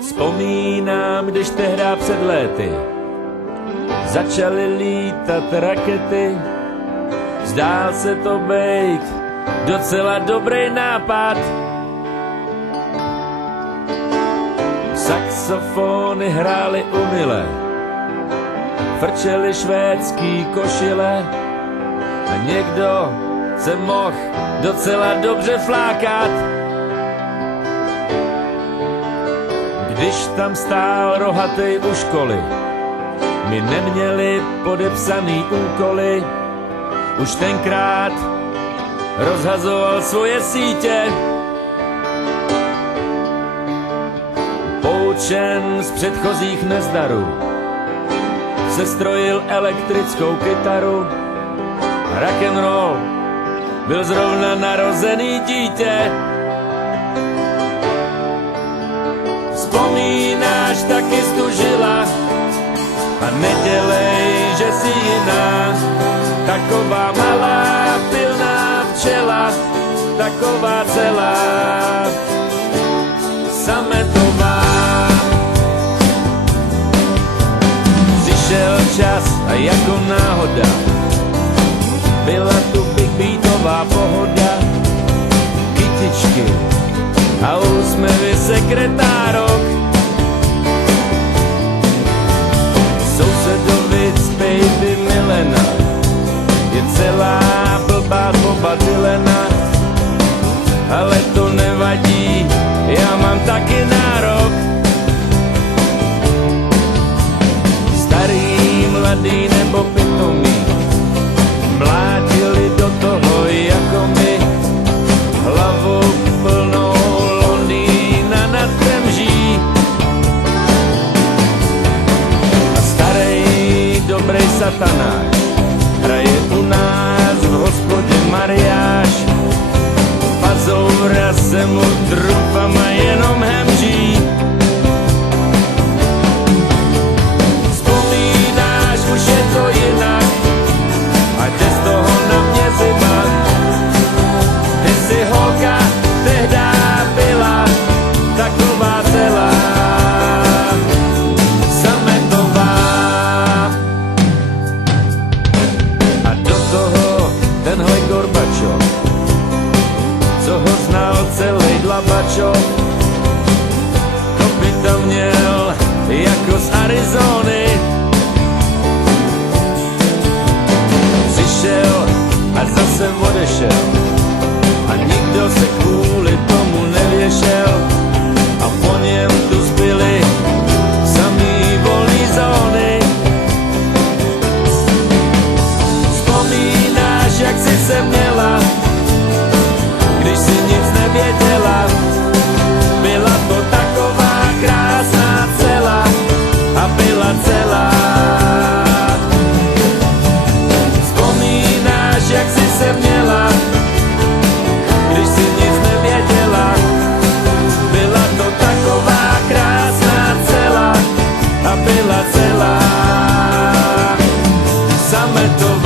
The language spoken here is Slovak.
Vzpomínám, když tehdy před léty začaly lítat rakety. Zdál se to být docela dobrý nápad. Saxofony hrály umile, frčely švédský košile a někdo se mohl docela dobře flákat. Když tam stál rohatej u školy, my neměli podepsaný úkoly. Už tenkrát rozhazoval svoje sítě. Poučen z předchozích nezdarů sestrojil elektrickou kytaru. Rock'n'roll byl zrovna narozený dítě. Vzpomínáš, taky stužila a nedělej, že jsi jiná. Taková malá pilná včela, taková celá sametová. Přišel čas a jako náhoda byla tu big beatová pohoda. Kytičky a úsměvy sekretárok, sousedovic baby Milena je celá blbá Boba Dylana. Ale to nevadí, já mám taky nárok. Starý, mladý nebo pitomý mlátili do toho jako my. Hlavou plnou Londýna nad Temží. A starý, dobrý satanáš hraje u nás v hospodě mariáš. Pazoura se mu trupama jenom hemží. Vzpomínáš, už je to jinak a jde z toho na mě zima. Ty si holka tehda byla taková celá sametová. A do toho tenhle Gorbačov, co ho znal celý Dlabačov, to by to měl jako z Arizony. Přišel a zase odešel a nikdo se kvůli tomu nevěšel. A po něm tu zbyly samý volný zóny. Vzpomínáš, jak jsi se měla, když si nic nevěděla. Byla to taková krásná celá a byla celá. Vzpomínáš, jak jsi se měla, když si nic nevěděla. Byla to taková krásná celá a byla celá sametová.